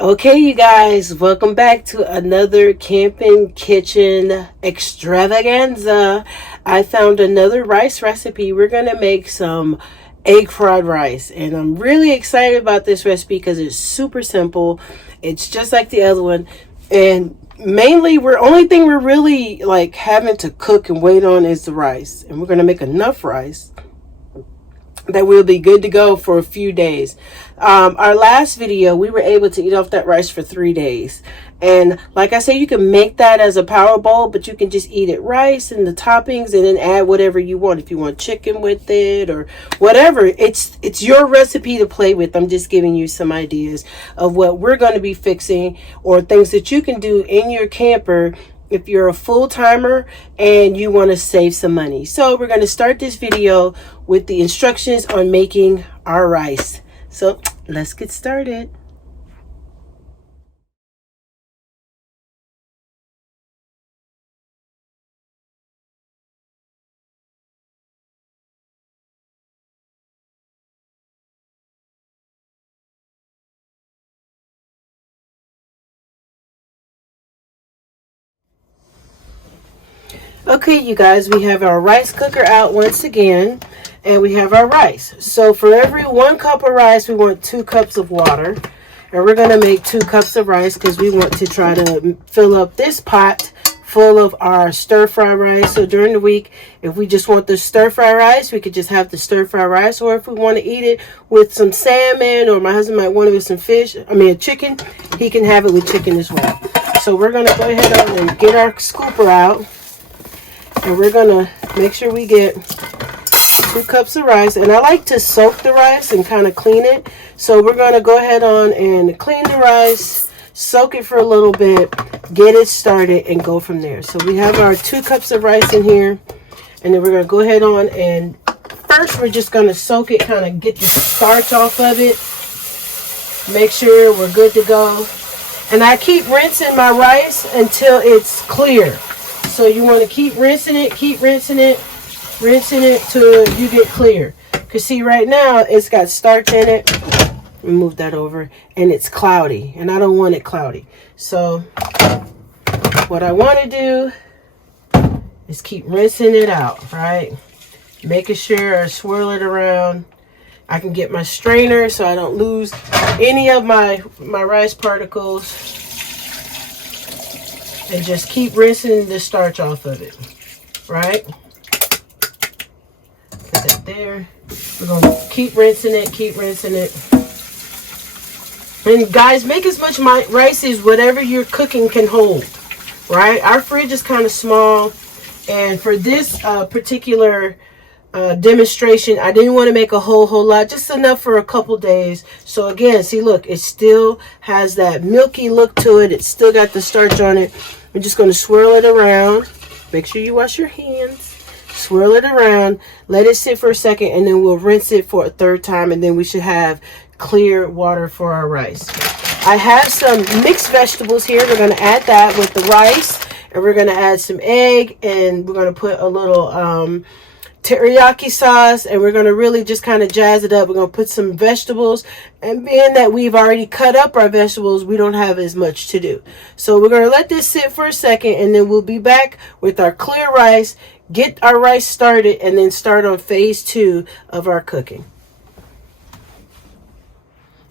Okay, you guys, welcome back to another camping kitchen extravaganza. I found another rice recipe. We're going to make some egg fried rice, and I'm really excited about this recipe because it's super simple. It's just like the other one, and mainly only thing we're really like having to cook and wait on is the rice, and we're going to make enough rice that we'll be good to go for a few days. Our last video, we were able to eat off that rice for 3 days. And like I said, you can make that as a power bowl, but you can just eat it rice and the toppings and then add whatever you want. If you want chicken with it or whatever, it's your recipe to play with. I'm just giving you some ideas of what we're going to be fixing or things that you can do in your camper if you're a full-timer and you want to save some money. So we're going to start this video with the instructions on making our rice. So let's get started. Okay, you guys, we have our rice cooker out once again, and we have our rice. So for every 1 cup of rice, we want 2 cups of water. And we're going to make 2 cups of rice because we want to try to fill up this pot full of our stir-fry rice. So during the week, if we just want the stir-fry rice, we could just have the stir-fry rice. Or if we want to eat it with some salmon, or my husband might want it with some chicken, he can have it with chicken as well. So we're going to go ahead and get our scooper out. And we're going to make sure we get 2 cups of rice. And I like to soak the rice and kind of clean it. So we're going to go ahead on and clean the rice, soak it for a little bit, get it started, and go from there. So we have our 2 cups of rice in here. And then we're going to go ahead on and first we're just going to soak it, kind of get the starch off of it. Make sure we're good to go. And I keep rinsing my rice until it's clear. So you want to keep rinsing it till you get clear. Because see, right now it's got starch in it. Move that over. And it's cloudy. And I don't want it cloudy. So what I want to do is keep rinsing it out, right? Making sure I swirl it around. I can get my strainer so I don't lose any of my rice particles. And just keep rinsing the starch off of it, right? Put that there. We're going to keep rinsing it. And guys, make as much rice as whatever you're cooking can hold, right? Our fridge is kind of small. And for this particular demonstration, I didn't want to make a whole lot, just enough for a couple days. So again, see, look, it still has that milky look to it. It's still got the starch on it. I'm just going to swirl it around. Make sure you wash your hands. Swirl it around, let it sit for a second, and then we'll rinse it for a 3rd time, and then we should have clear water for our rice. I have some mixed vegetables here. We're going to add that with the rice, and we're going to add some egg, and we're going to put a little teriyaki sauce, and we're going to really just kind of jazz it up. We're going to put some vegetables, and being that we've already cut up our vegetables, we don't have as much to do. So we're going to let this sit for a second, and then we'll be back with our clear rice, get our rice started, and then start on phase 2 of our cooking.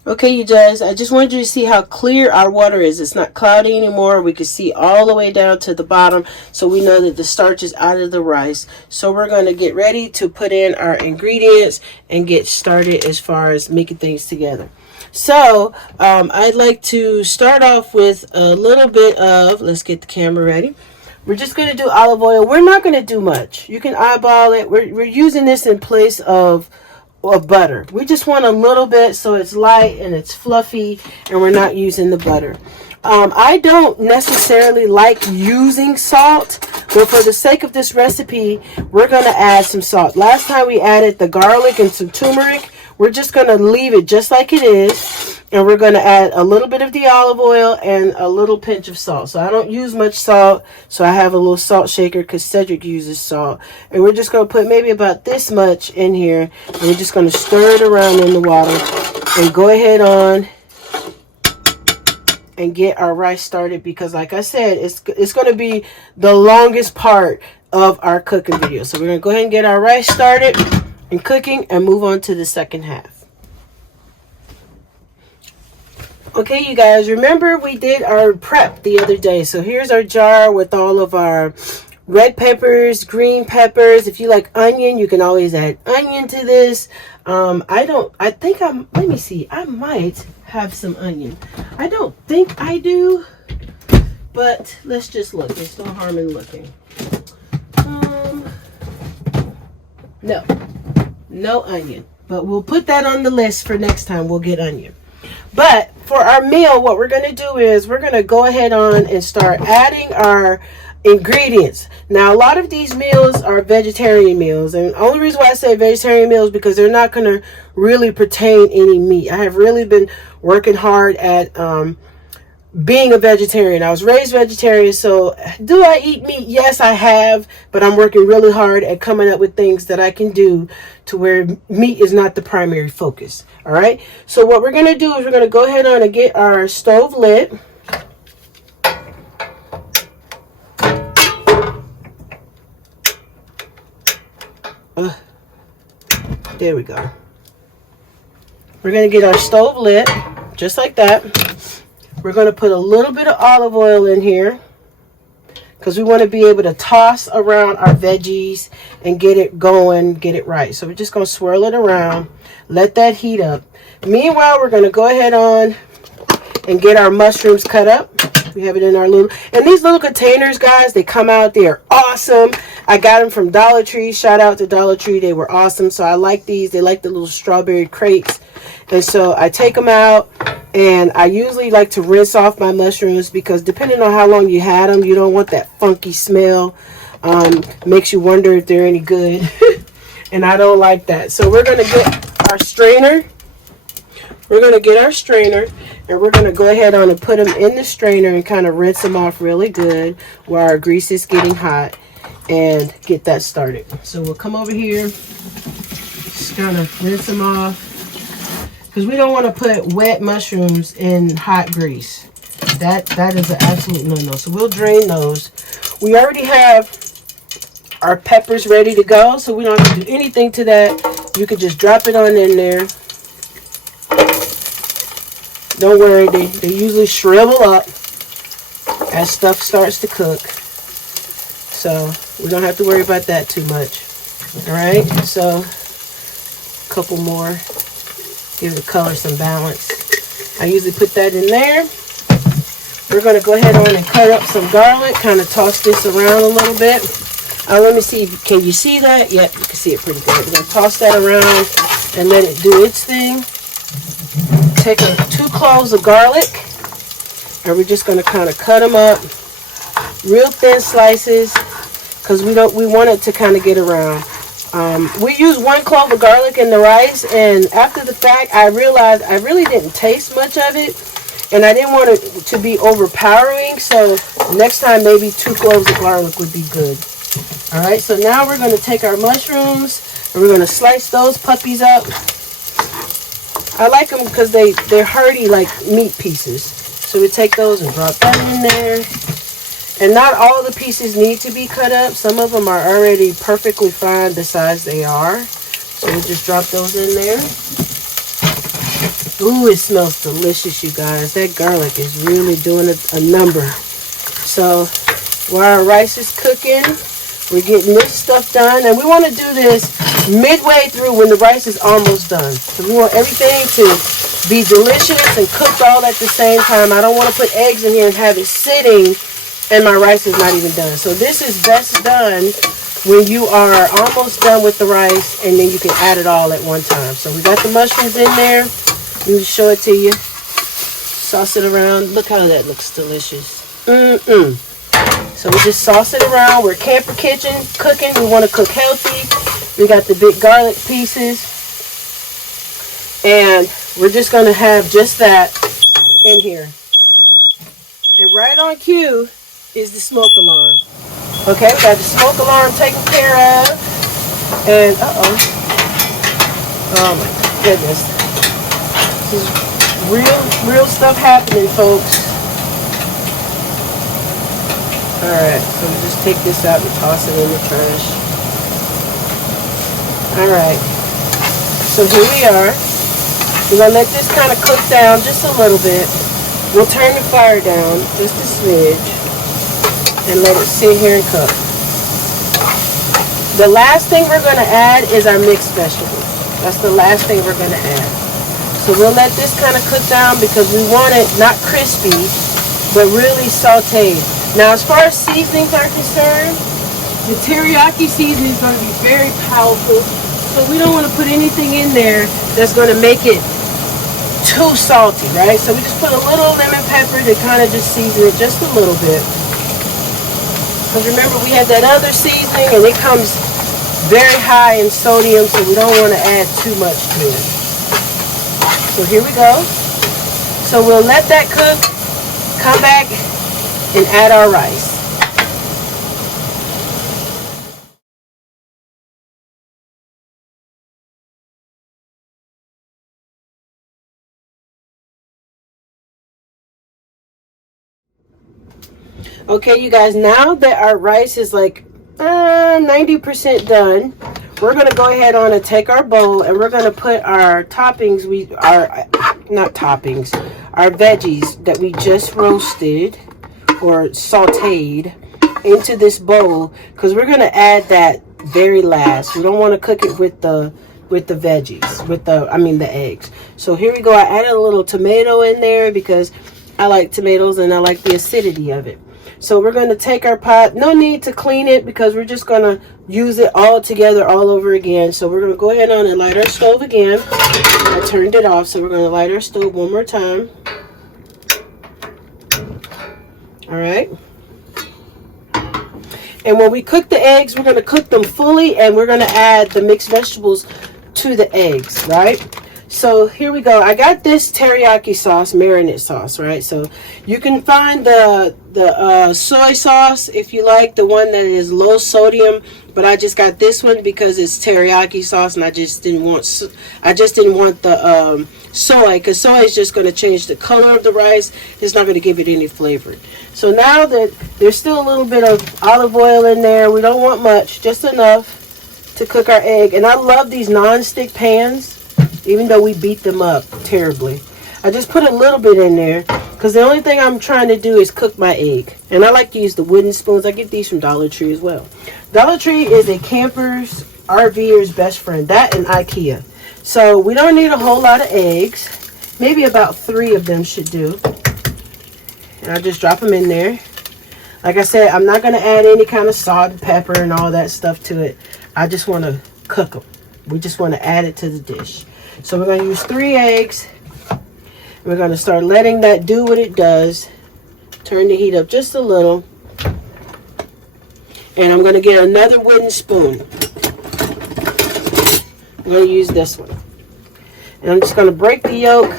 Okay, you guys, I just wanted you to see how clear our water is. It's not cloudy anymore. We can see all the way down to the bottom, so we know that the starch is out of the rice. So we're going to get ready to put in our ingredients and get started as far as making things together. So I'd like to start off with a little bit of, let's get the camera ready. We're just going to do olive oil. We're not going to do much. You can eyeball it. We're using this in place of butter. We just want a little bit so it's light and it's fluffy, and we're not using the butter. I don't necessarily like using salt, but for the sake of this recipe, we're going to add some salt. Last time we added the garlic and some turmeric. We're just going to leave it just like it is, and we're going to add a little bit of the olive oil and a little pinch of salt. So I don't use much salt, so I have a little salt shaker because Cedric uses salt. And we're just going to put maybe about this much in here, and we're just going to stir it around in the water and go ahead on and get our rice started, because like I said, it's going to be the longest part of our cooking video. So we're going to go ahead and get our rice started and cooking and move on to the second half. Okay, you guys, remember we did our prep the other day. So here's our jar with all of our red peppers, green peppers. If you like onion, you can always add onion to this. Let me see, I might have some onion. I don't think I do, but let's just look. There's no harm in looking. No onion, but we'll put that on the list for next time. We'll get onion. But for our meal, what we're going to do is we're going to go ahead on and start adding our ingredients. Now, a lot of these meals are vegetarian meals, and the only reason why I say vegetarian meals because they're not going to really pertain any meat. I have really been working hard at being a vegetarian. I was raised vegetarian, so do I eat meat? Yes, I have, but I'm working really hard at coming up with things that I can do to where meat is not the primary focus. All right, so what we're going to do is we're going to go ahead on and get our stove lit. There we go. We're going to get our stove lit just like that. We're going to put a little bit of olive oil in here because we want to be able to toss around our veggies and get it going, get it right. So we're just going to swirl it around, let that heat up. Meanwhile, we're going to go ahead on and get our mushrooms cut up. We have it in our and these little containers, guys, they come out, they are awesome. I got them from Dollar Tree. Shout out to Dollar Tree. They were awesome. So I like these. They like the little strawberry crates. And so I take them out, and I usually like to rinse off my mushrooms because depending on how long you had them, you don't want that funky smell. Makes you wonder if they're any good. And I don't like that. So we're going to get our strainer. We're going to get our strainer, and we're going to go ahead on and put them in the strainer and kind of rinse them off really good while our grease is getting hot, and get that started. So we'll come over here, just kind of rinse them off, because we don't want to put wet mushrooms in hot grease. That is an absolute no-no. So we'll drain those. We already have our peppers ready to go, so we don't have to do anything to that. You could just drop it on in there. Don't worry, they usually shrivel up as stuff starts to cook. So we don't have to worry about that too much. Alright, so a couple more. Give the color some balance. I usually put that in there. We're going to go ahead on and cut up some garlic. Kind of toss this around a little bit. Let me see. Can you see that? Yep, you can see it pretty good. We're going to toss that around and let it do its thing. Take 2 cloves of garlic, and we're just going to kind of cut them up real thin slices because we want it to kind of get around. We use 1 clove of garlic in the rice, and after the fact I realized I really didn't taste much of it, and I didn't want it to be overpowering, so next time maybe 2 cloves of garlic would be good. Alright, so now we're going to take our mushrooms and we're going to slice those puppies up. I like them because they're hearty like meat pieces. So we take those and drop that in there. And not all the pieces need to be cut up. Some of them are already perfectly fine the size they are. So we just drop those in there. Ooh, it smells delicious, you guys. That garlic is really doing a number. So while our rice is cooking, we're getting this stuff done. And we want to do this midway through when the rice is almost done. So we want everything to be delicious and cooked all at the same time. I don't want to put eggs in here and have it sitting and my rice is not even done. So this is best done when you are almost done with the rice, and then you can add it all at one time. So we got the mushrooms in there. Let me show it to you. Sauce it around. Look how that looks delicious. So we just sauce it around. We're Camper Kitchen cooking. We want to cook healthy. We got the big garlic pieces. And we're just going to have just that in here. And right on cue is the smoke alarm. Okay, we got the smoke alarm taken care of. And, oh my goodness. This is real stuff happening, folks. Alright, so we just take this out and toss it in the trash. Alright, so here we are. We're going to let this kind of cook down just a little bit. We'll turn the fire down just a smidge and let it sit here and cook. The last thing we're going to add is our mixed vegetables. That's the last thing we're going to add. So we'll let this kind of cook down because we want it not crispy, but really sauteed. Now, as far as seasonings are concerned, the teriyaki seasoning is going to be very powerful. So we don't want to put anything in there that's going to make it too salty, right? So we just put a little lemon pepper to kind of just season it just a little bit. Because remember, we had that other seasoning and it comes very high in sodium, so we don't want to add too much to it. So here we go. So we'll let that cook, come back and add our rice. Okay, you guys, now that our rice is like 90% done, we're going to go ahead on and take our bowl and we're going to put our toppings, our veggies that we just roasted or sauteed into this bowl, because we're going to add that very last. We don't want to cook it with the veggies, the eggs. So here we go. I added a little tomato in there because I like tomatoes and I like the acidity of it. So we're going to take our pot. No need to clean it because we're just going to use it all together all over again. So we're going to go ahead on and light our stove again. I turned it off, so we're going to light our stove one more time. All right. And when we cook the eggs, we're going to cook them fully and we're going to add the mixed vegetables to the eggs, right? So here we go. I got this teriyaki sauce, marinade sauce, right? So you can find the soy sauce if you like, the one that is low sodium, but I just got this one because it's teriyaki sauce and I just didn't want the soy, because soy is just going to change the color of the rice. It's not going to give it any flavor. So now that there's still a little bit of olive oil in there, we don't want much, just enough to cook our egg. And I love these non-stick pans, even though we beat them up terribly. I just put a little bit in there because the only thing I'm trying to do is cook my egg. And I like to use the wooden spoons. I get these from Dollar Tree as well. Dollar Tree is a camper's, RVer's best friend. That and IKEA. So we don't need a whole lot of eggs. Maybe about 3 of them should do. And I'll just drop them in there. Like I said, I'm not going to add any kind of salt and pepper and all that stuff to it. I just want to cook them. We just want to add it to the dish. So we're going to use 3 eggs. We're going to start letting that do what it does. Turn the heat up just a little. And I'm going to get another wooden spoon. I'm going to use this one. And I'm just going to break the yolk.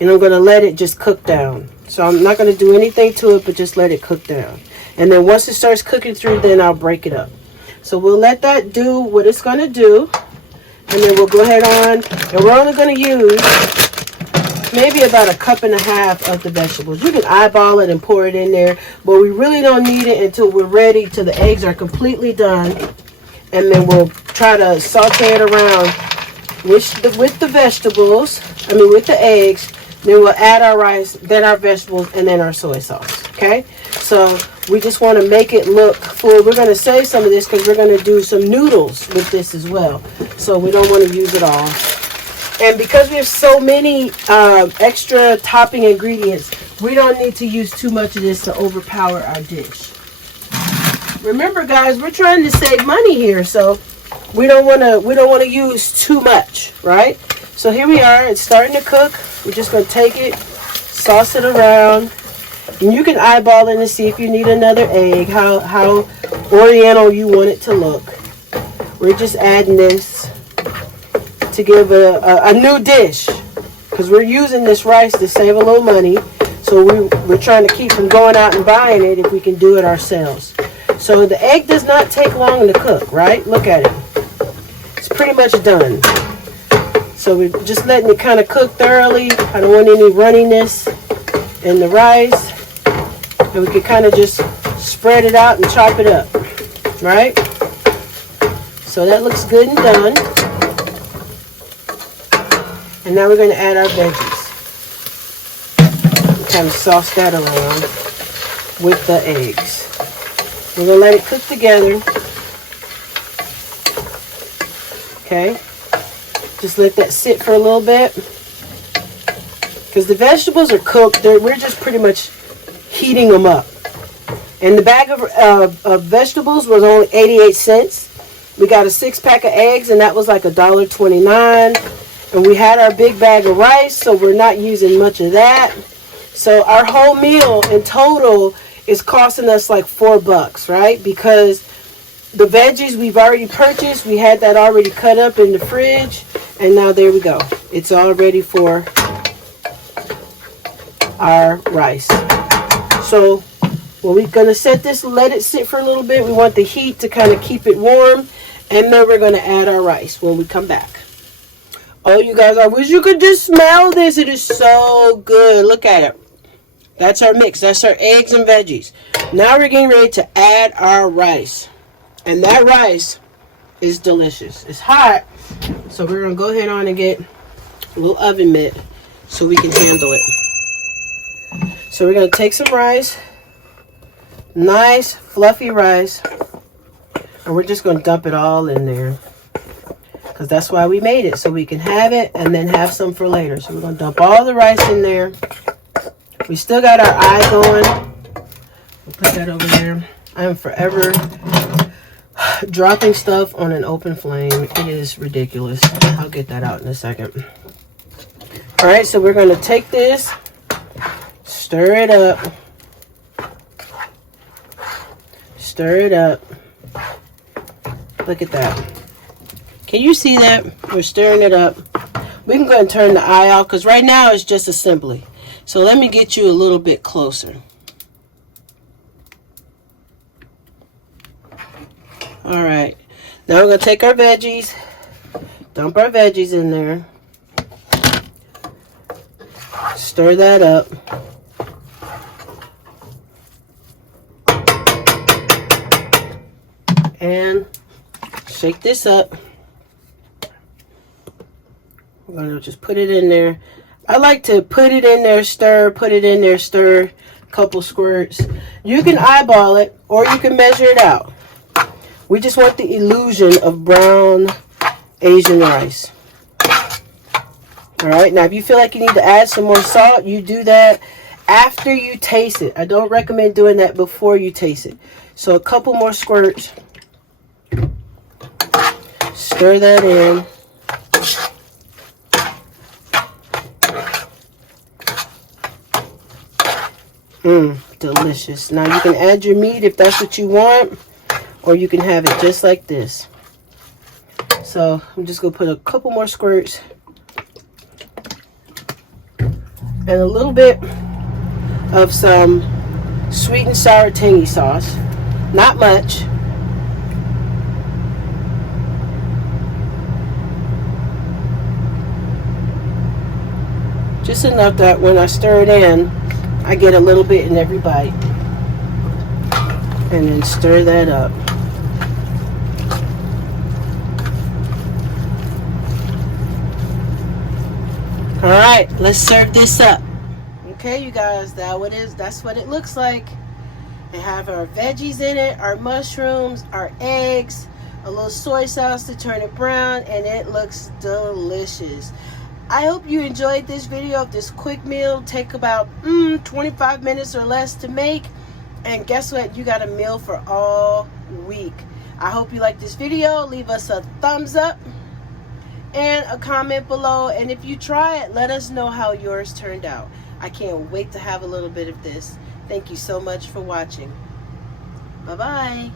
And I'm going to let it just cook down. So I'm not going to do anything to it, but just let it cook down. And then once it starts cooking through, then I'll break it up. So we'll let that do what it's going to do. And then we'll go ahead on. And we're only going to use maybe about 1.5 cups of the vegetables. You can eyeball it and pour it in there. But we really don't need it until we're ready, till the eggs are completely done. And then we'll try to saute it around with the vegetables. With the eggs. Then we'll add our rice, then our vegetables, and then our soy sauce. Okay? So we just want to make it look full. We're going to save some of this because we're going to do some noodles with this as well. So we don't want to use it all. And because we have so many extra topping ingredients, we don't need to use too much of this to overpower our dish. Remember, guys, we're trying to save money here, so we don't want to use too much, right? So here we are. It's starting to cook. We're just going to take it, sauce it around. And you can eyeball it and see if you need another egg, how oriental you want it to look. We're just adding this to give a new dish, because we're using this rice to save a little money. So we're trying to keep from going out and buying it if we can do it ourselves. So the egg does not take long to cook, right? Look at it. It's pretty much done. So we're just letting it kind of cook thoroughly. I don't want any runniness in the rice. And we can kind of just spread it out and chop it up, right? So that looks good and done. And now we're going to add our veggies. Kind of sauce that around with the eggs. We're going to let it cook together. Okay. Just let that sit for a little bit. Because the vegetables are cooked. We're just pretty much heating them up. And the bag of vegetables was only 88 cents. We got a 6-pack of eggs, and that was like $1.29. And we had our big bag of rice, so we're not using much of that. So our whole meal in total is costing us like $4, right? Because the veggies we've already purchased, we had that already cut up in the fridge, and now there we go. It's all ready for our rice. So we're going to set this, let it sit for a little bit. We want the heat to kind of keep it warm, and then we're going to add our rice when we come back. Oh, you guys, I wish you could just smell this. It is so good. Look at it. That's our mix. That's our eggs and veggies. Now we're getting ready to add our rice. And that rice is delicious. It's hot, so we're going to go ahead on and get a little oven mitt so we can handle it. So we're going to take some rice. Nice, fluffy rice. And we're just going to dump it all in there. Because that's why we made it, so we can have it and then have some for later. So we're going to dump all the rice in there. We still got our eye going. We'll put that over there. I am forever dropping stuff on an open flame. It is ridiculous. I'll get that out in a second. Alright, so we're going to take this, stir it up. Stir it up. Look at that. Can you see that? We're stirring it up. We can go ahead and turn the eye off because right now it's just assembly. So let me get you a little bit closer. Alright. Now we're going to take our veggies. Dump our veggies in there. Stir that up. And shake this up. We're going to just put it in there. I like to put it in there, stir, put it in there, stir, a couple squirts. You can eyeball it or you can measure it out. We just want the illusion of brown Asian rice. Alright, now if you feel like you need to add some more salt, you do that after you taste it. I don't recommend doing that before you taste it. So a couple more squirts. Stir that in. Delicious. Now you can add your meat if that's what you want, or you can have it just like this. So I'm just going to put a couple more squirts and a little bit of some sweet and sour tangy sauce. Not much. Just enough that when I stir it in, I get a little bit in every bite. And then stir that up. Alright, let's serve this up. Okay, you guys, that's what it looks like. They have our veggies in it, our mushrooms, our eggs, a little soy sauce to turn it brown, and it looks delicious. I hope you enjoyed this video of this quick meal. Take about 25 minutes or less to make. And guess what? You got a meal for all week. I hope you like this video. Leave us a thumbs up and a comment below. And if you try it, let us know how yours turned out. I can't wait to have a little bit of this. Thank you so much for watching. Bye-bye.